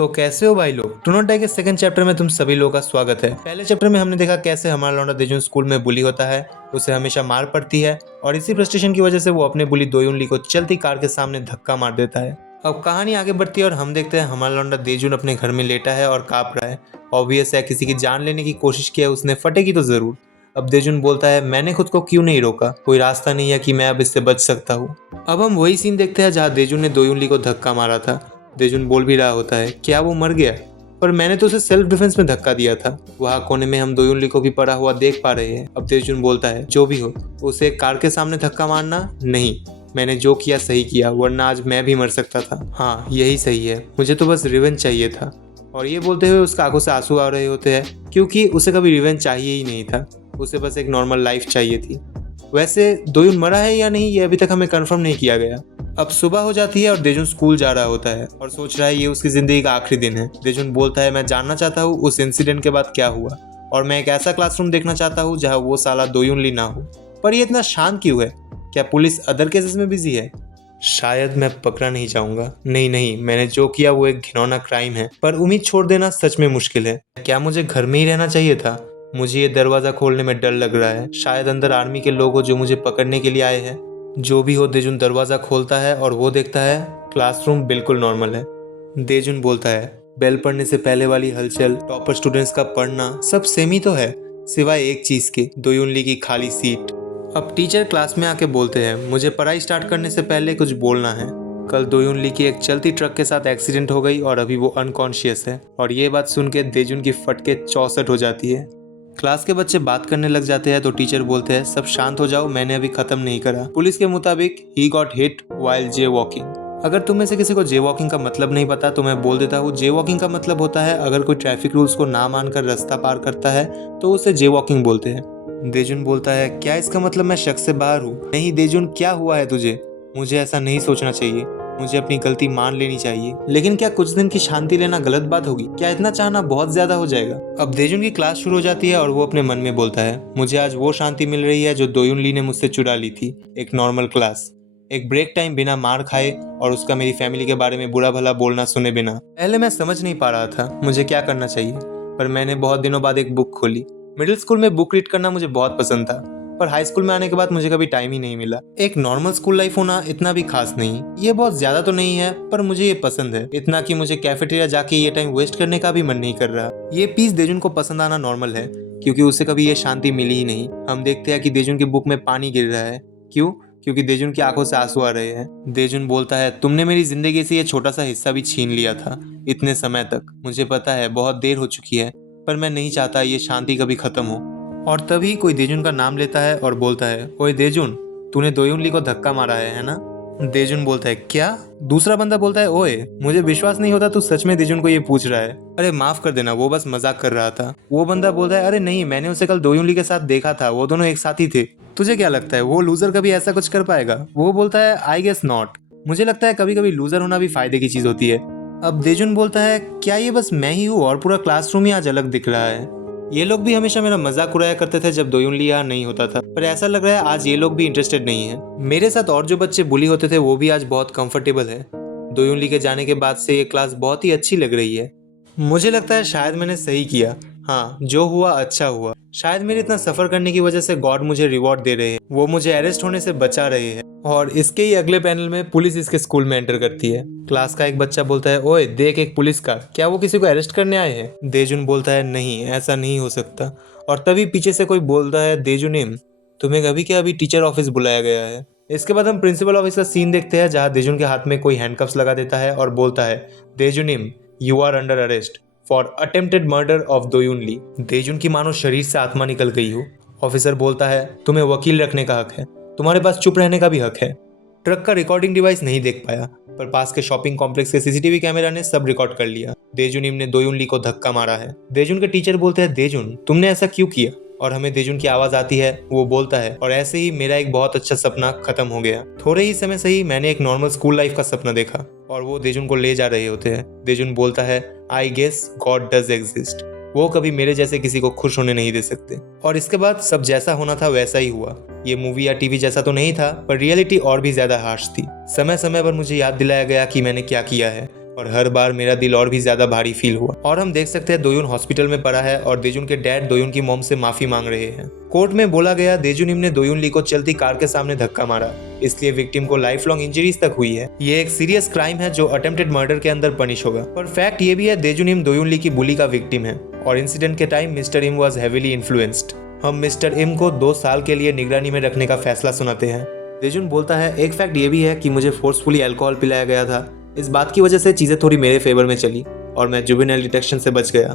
तो कैसे हो भाई लोग। टू नॉट डाई के सेकंड चैप्टर में तुम सभी लोगों का स्वागत है। पहले चैप्टर में हमने देखा कैसे हमारा लौंडा देजुन स्कूल में बुली होता है, उसे हमेशा मार पड़ती है और इसी फ्रस्ट्रेशन की वजह से वो अपने बुली दोयुनली को चलती कार के सामने धक्का मार देता है। अब कहानी आगे बढ़ती है और हम देखते हैं हमारा लौंडा देजुन अपने घर में लेटा है और कांप रहा है। ऑब्वियस है किसी की जान लेने की कोशिश की है उसने, फटेगी तो जरूर। अब देजुन बोलता है मैंने खुद को क्यों नहीं रोका, कोई रास्ता नहीं है कि मैं अब इससे बच सकता हूँ। अब हम वही सीन देखते हैं जहाँ देजुन ने दोयुनली को धक्का मारा था। देजुन बोल भी रहा होता है क्या वो मर गया, पर मैंने तो उसे सेल्फ डिफेंस में धक्का दिया था। वहाँ कोने में हम दोयुनली को भी पड़ा हुआ देख पा रहे हैं। अब देजुन बोलता है जो भी हो, उसे कार के सामने धक्का मारना नहीं, मैंने जो किया सही किया, वरना आज मैं भी मर सकता था। हाँ यही सही है, मुझे तो बस रिवेंज चाहिए था। और ये बोलते हुए उसका आंखों से आंसू आ रहे होते हैं क्योंकि उसे कभी रिवेंज चाहिए ही नहीं था, उसे बस एक नॉर्मल लाइफ चाहिए थी। वैसे दोयुन मरा है या नहीं ये अभी तक हमें कंफर्म नहीं किया गया। अब सुबह हो जाती है और देजुन स्कूल जा रहा होता है और सोच रहा है ये उसकी जिंदगी का आखिरी दिन है। देजुन बोलता है मैं जानना चाहता हूँ उस इंसिडेंट के बाद क्या हुआ और मैं एक ऐसा क्लासरूम देखना चाहता हूँ जहाँ वो साला दोयुनली ना हो। पर ये इतना शांत क्यों है, क्या पुलिस अदर केसेस में बिजी है? शायद मैं पकड़ा नहीं जाऊंगा। नहीं, मैंने जो किया वो एक घिनौना क्राइम है, पर उम्मीद छोड़ देना सच में मुश्किल है। क्या मुझे घर में ही रहना चाहिए था? मुझे ये दरवाजा खोलने में डर लग रहा है, शायद अंदर आर्मी के लोग हो जो मुझे पकड़ने के लिए आए हैं। जो भी हो, देजुन दरवाजा खोलता है और वो देखता है क्लासरूम बिल्कुल नॉर्मल है। देजुन बोलता है बेल पढ़ने से पहले वाली हलचल, टॉपर स्टूडेंट्स का पढ़ना, सब सेम ही तो है सिवाय एक चीज के, दोयुनली की खाली सीट। अब टीचर क्लास में आके बोलते हैं मुझे पढ़ाई स्टार्ट करने से पहले कुछ बोलना है। कल दोयुनली की एक चलती ट्रक के साथ एक्सीडेंट हो गई और अभी वो अनकॉन्शियस है। और ये बात सुन के देजुन की फटके 64 हो जाती है। क्लास के बच्चे बात करने लग जाते हैं तो टीचर बोलते हैं सब शांत हो जाओ, मैंने अभी खत्म नहीं करा। पुलिस के मुताबिक he got hit while J walking. अगर तुम में से किसी को जे वॉकिंग का मतलब नहीं पता तो मैं बोल देता हूँ। जे वॉकिंग का मतलब होता है अगर कोई ट्रैफिक रूल्स को ना मानकर रास्ता पार करता है तो उसे जे वॉकिंग बोलते हैं। देजुन बोलता है क्या इसका मतलब मैं शक से बाहर हूँ? नहीं देजुन, क्या हुआ है तुझे? मुझे ऐसा नहीं सोचना चाहिए, मुझे अपनी गलती मान लेनी चाहिए। लेकिन क्या कुछ दिन की शांति लेना गलत बात होगी? क्या इतना चाहना बहुत ज्यादा हो जाएगा? अब देजुन की क्लास शुरू हो जाती है और वो अपने मन में बोलता है मुझे आज वो शांति मिल रही है जो दोयुनली ने मुझसे चुरा ली थी। एक नॉर्मल क्लास, एक ब्रेक टाइम बिना मार खाए और उसका मेरी फैमिली के बारे में बुरा भला बोलना सुने बिना। पहले मैं समझ नहीं पा रहा था मुझे क्या करना चाहिए, पर मैंने बहुत दिनों बाद एक बुक खोली। मिडिल स्कूल में बुक रीड करना मुझे बहुत पसंद था, पर हाई स्कूल में आने के बाद मुझे कभी टाइम ही नहीं मिला। एक नॉर्मल स्कूल लाइफ होना इतना भी खास नहीं, ये बहुत ज्यादा तो नहीं है पर मुझे ये पसंद है, इतना कि मुझे कैफेटेरिया जाके ये टाइम वेस्ट करने का भी मन नहीं कर रहा। ये पीस देजुन को पसंद आना नॉर्मल है क्योंकि उसे कभी ये शांति मिली ही नहीं। हम देखते हैं कि देजुन की बुक में पानी गिर रहा है। क्यों? क्योंकि देजुन की आंखों से आंसू आ रहे हैं। देजुन बोलता है तुमने मेरी जिंदगी से ये छोटा सा हिस्सा भी छीन लिया था इतने समय तक। मुझे पता है बहुत देर हो चुकी है, पर मैं नहीं चाहता ये शांति कभी खत्म हो। और तभी कोई देजुन का नाम लेता है और बोलता है ओए देजुन, तूने दोयुनली को धक्का मारा है ना? देजुन बोलता है क्या? दूसरा बंदा बोलता है ओए मुझे विश्वास नहीं होता तू सच में देजुन को ये पूछ रहा है। अरे माफ कर देना, वो बस मजाक कर रहा था। वो बंदा बोलता है अरे नहीं, मैंने उसे कल दोयुनली के साथ देखा था, वो दोनों एक साथ ही थे। तुझे क्या लगता है वो लूजर कभी ऐसा कुछ कर पाएगा? वो बोलता है आई गेस नॉट, मुझे लगता है कभी कभी लूजर होना भी फायदे की चीज होती है। अब देजुन बोलता है क्या ये बस मैं ही हूँ और पूरा क्लासरूम ही आज अलग दिख रहा है? ये लोग भी हमेशा मेरा मजाक उड़ाया करते थे जब दोयुनली यहाँ नहीं होता था, पर ऐसा लग रहा है आज ये लोग भी इंटरेस्टेड नहीं है। मेरे साथ और जो बच्चे बुली होते थे वो भी आज बहुत कंफर्टेबल है। दोयुनली के जाने के बाद से ये क्लास बहुत ही अच्छी लग रही है। मुझे लगता है शायद मैंने सही किया। हाँ, जो हुआ अच्छा हुआ। शायद मेरे इतना सफर करने की वजह से गॉड मुझे रिवॉर्ड दे रहे हैं, वो मुझे अरेस्ट होने से बचा रहे हैं। और इसके ही अगले पैनल में पुलिस इसके स्कूल में एंटर करती है। क्लास का एक बच्चा बोलता है ओए देख एक पुलिस कार, क्या वो किसी को अरेस्ट करने आए हैं? देजुन बोलता है नहीं, ऐसा नहीं हो सकता। और तभी पीछे से कोई बोलता है देजुनिम, तुम्हें अभी क्या अभी टीचर ऑफिस बुलाया गया है। इसके बाद हम प्रिंसिपल ऑफिस का सीन देखते हैं जहाँ देजुन के हाथ में कोई हैंडकफ्स लगा देता है और बोलता है देजुनिम you are under arrest for attempted murder of दोयुनली। देजुन की मानो शरीर से आत्मा निकल गई हो। ऑफिसर बोलता है तुम्हें वकील रखने का हक है, तुम्हारे पास चुप रहने का भी हक है। ट्रक का रिकॉर्डिंग डिवाइस नहीं देख पाया, पर पास के शॉपिंग कॉम्प्लेक्स के सीसीटीवी कैमरा ने सब रिकॉर्ड कर लिया। देजुनिम ने दोयुनली को धक्का मारा है। देजुन के टीचर बोलते हैं देजुन तुमने ऐसा क्यों किया? और हमें देजुन की आवाज आती है, वो बोलता है और ऐसे ही मेरा एक बहुत अच्छा सपना खत्म हो गया। थोड़े ही समय से ही मैंने एक नॉर्मल स्कूल लाइफ का सपना देखा और वो देजुन को ले जा रहे होते हैं। देजुन बोलता है I guess God does exist, वो कभी मेरे जैसे किसी को खुश होने नहीं दे सकते। और इसके बाद सब जैसा होना था वैसा ही हुआ। ये मूवी या टीवी जैसा तो नहीं था, पर रियलिटी और भी ज्यादा हार्श थी। समय समय पर मुझे याद दिलाया गया कि मैंने क्या किया है और हर बार मेरा दिल और भी ज्यादा भारी फील हुआ। और हम देख सकते हैं दोयुन हॉस्पिटल में पड़ा है और देजुन के डैड दोयुन की मॉम से माफी मांग रहे हैं। कोर्ट में बोला गया देजुनिम ने दोयुन ली को चलती कार के सामने धक्का मारा, इसलिए विक्टिम को लाइफ लॉन्ग इंजरीज तक हुई है। ये एक सीरियस क्राइम है जो अटेम्प्टेड मर्डर के अंदर पनिश होगा। पर फैक्ट ये भी है देजुनिम दोयुन ली की बुली का विक्टिम है और इंसिडेंट के टाइम मिस्टर इम वॉज हेविली इन्फ्लुएंस्ड। हम मिस्टर इम को 2 साल के लिए निगरानी में रखने का फैसला सुनाते हैं। देजुन बोलता है एक फैक्ट ये भी है कि मुझे फोर्सफुली अल्कोहल पिलाया गया था, इस बात की वजह से चीजें थोड़ी मेरे फेवर में चली और मैं जुवेनाइल डिटेक्शन से बच गया,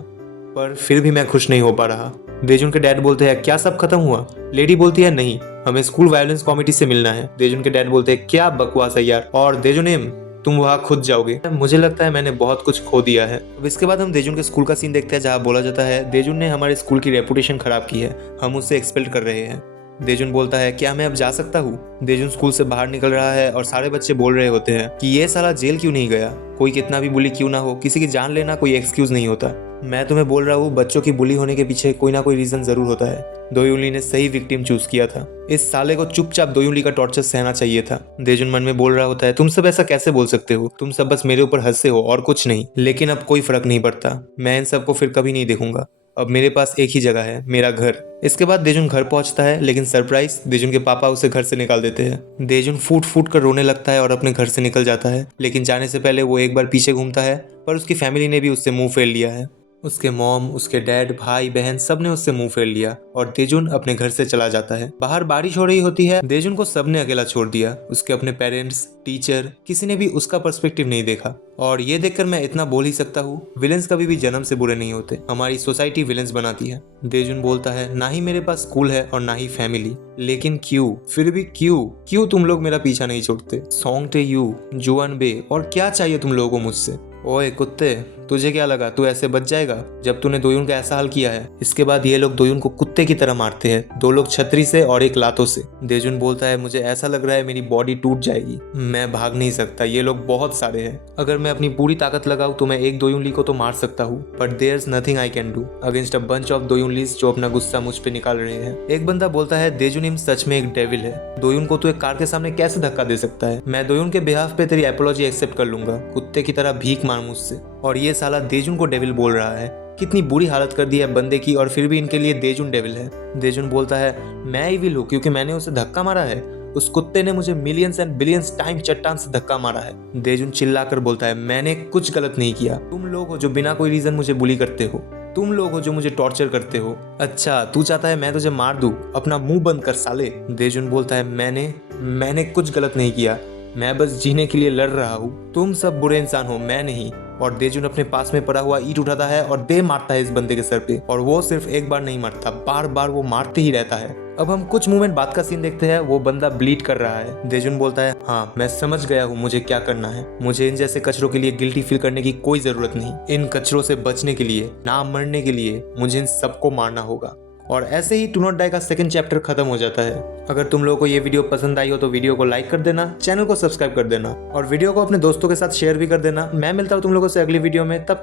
पर फिर भी मैं खुश नहीं हो पा रहा। देजुन के डैड बोलते हैं क्या सब खत्म हुआ? लेडी बोलती है नहीं, हमें स्कूल वायलेंस कमेटी से मिलना है। देजुन के डैड बोलते हैं क्या बकवास है यार, और देजुनिम तुम वहाँ खुद जाओगे। मुझे लगता है मैंने बहुत कुछ खो दिया है। अब इसके बाद हम देजुन के स्कूल का सीन देखते हैं जहाँ बोला जाता है देजुन ने हमारे स्कूल की रेपुटेशन खराब की है, हम उससे एक्सपेल कर रहे हैं। देजुन बोलता है क्या मैं अब जा सकता हूँ? देजुन स्कूल से बाहर निकल रहा है और सारे बच्चे बोल रहे होते हैं कि ये साला जेल क्यों नहीं गया। कोई कितना भी बुली क्यों ना हो, किसी की जान लेना कोई एक्सक्यूज नहीं होता। मैं तुम्हें बोल रहा हूँ बच्चों की बुली होने के पीछे कोई ना कोई रीजन जरूर होता है। दोयुन ली ने सही विक्टिम चूज किया था, इस साले को चुपचाप दोयुन ली का टॉर्चर सहना चाहिए था। देजुन मन में बोल रहा होता है तुम सब ऐसा कैसे बोल सकते हो, तुम सब बस मेरे ऊपर हंसते हो और कुछ नहीं। लेकिन अब कोई फर्क नहीं पड़ता, मैं इन सबको फिर कभी नहीं देखूंगा। अब मेरे पास एक ही जगह है, मेरा घर। इसके बाद देजुन घर पहुंचता है, लेकिन सरप्राइज देजुन के पापा उसे घर से निकाल देते हैं। देजुन फूट फूट कर रोने लगता है और अपने घर से निकल जाता है, लेकिन जाने से पहले वो एक बार पीछे घूमता है, पर उसकी फैमिली ने भी उससे मुंह फेर लिया है। उसके मॉम, उसके डैड, भाई बहन सब ने उससे मुंह फेर लिया और देजुन अपने घर से चला जाता है। बाहर बारिश हो रही होती है, देजुन को सबने अकेला छोड़ दिया। उसके अपने पेरेंट्स, टीचर, किसी ने भी उसका पर्सपेक्टिव नहीं देखा। और ये देखकर मैं इतना बोल ही सकता हूँ, विलेंस कभी भी जन्म से बुरे नहीं होते, हमारी सोसाइटी विलेंस बनाती है। देजुन बोलता है ना ही मेरे पास स्कूल है और ना ही फैमिली, लेकिन क्यों, फिर भी क्यों तुम लोग मेरा पीछा नहीं छोड़ते? सोंगटे यू, जुआन बे, और क्या चाहिए तुम लोगों को मुझसे? ओए कुत्ते, तुझे क्या लगा तू ऐसे बच जाएगा जब तूने दोयुन का ऐसा हाल किया है? इसके बाद ये लोग दोयुन को कुत्ते की तरह मारते हैं, 2 लोग छतरी से और 1 लातों से। देजुन बोलता है मुझे ऐसा लग रहा है मेरी बॉडी टूट जाएगी, मैं भाग नहीं सकता, ये लोग बहुत सारे हैं। अगर मैं अपनी पूरी ताकत लगाऊं तो मैं एक दोयुन ली को तो मार सकता हूँ, but there is nothing I can do against a bunch of दोयुन लीज जो अपना गुस्सा मुझ पे निकाल रहे हैं। एक बंदा बोलता है देजुनिम सच में एक डेविल है, दोयुन को तू एक कार के सामने कैसे धक्का दे सकता है? मैं दोयुन के बिहाफ पे तेरी एपोलॉजी एक्सेप्ट कर लूंगा, कुत्ते की तरह भीख मांग मुझसे। और ये साला देजुन को डेविल बोल रहा है, कितनी बुरी हालत कर दी है बंदे की, और फिर भी इनके लिए देजुन डेविल है। देजुन बोलता है मैं इविल हूँ क्योंकि मैंने उसे धक्का मारा है, उस कुत्ते ने मुझे मिलियंस एंड बिलियंस टाइम चट्टान से धक्का मारा है। देजुन चिल्लाकर बोलता है मैंने कुछ गलत नहीं किया, तुम लोग हो जो बिना कोई रीजन मुझे बुली करते हो, तुम लोग हो जो मुझे टॉर्चर करते हो। अच्छा तू चाहता है मैं तुझे मार दूं, अपना मुंह बंद कर साले। देजुन बोलता है मैंने कुछ गलत नहीं किया, मैं बस जीने के लिए लड़ रहा हूँ, तुम सब बुरे इंसान हो, मैं नहीं। और देजुन अपने पास में पड़ा हुआ ईंट उठाता है और दे मारता है इस बंदे के सर पे, और वो सिर्फ एक बार नहीं मारता, बार बार वो मारते ही रहता है। अब हम कुछ मोमेंट बाद का सीन देखते हैं, वो बंदा ब्लीड कर रहा है। देजुन बोलता है हाँ मैं समझ गया हूँ मुझे क्या करना है, मुझे इन जैसे कचरों के लिए गिल्टी फील करने की कोई जरूरत नहीं, इन कचरों से बचने के लिए, ना मरने के लिए मुझे इन सबको मारना होगा। और ऐसे ही टू नॉट डाई का 2nd चैप्टर खत्म हो जाता है। अगर तुम लोगों को ये वीडियो पसंद आई हो तो वीडियो को लाइक कर देना, चैनल को सब्सक्राइब कर देना और वीडियो को अपने दोस्तों के साथ शेयर भी कर देना। मैं मिलता हूँ तुम लोगों से अगली वीडियो में, तब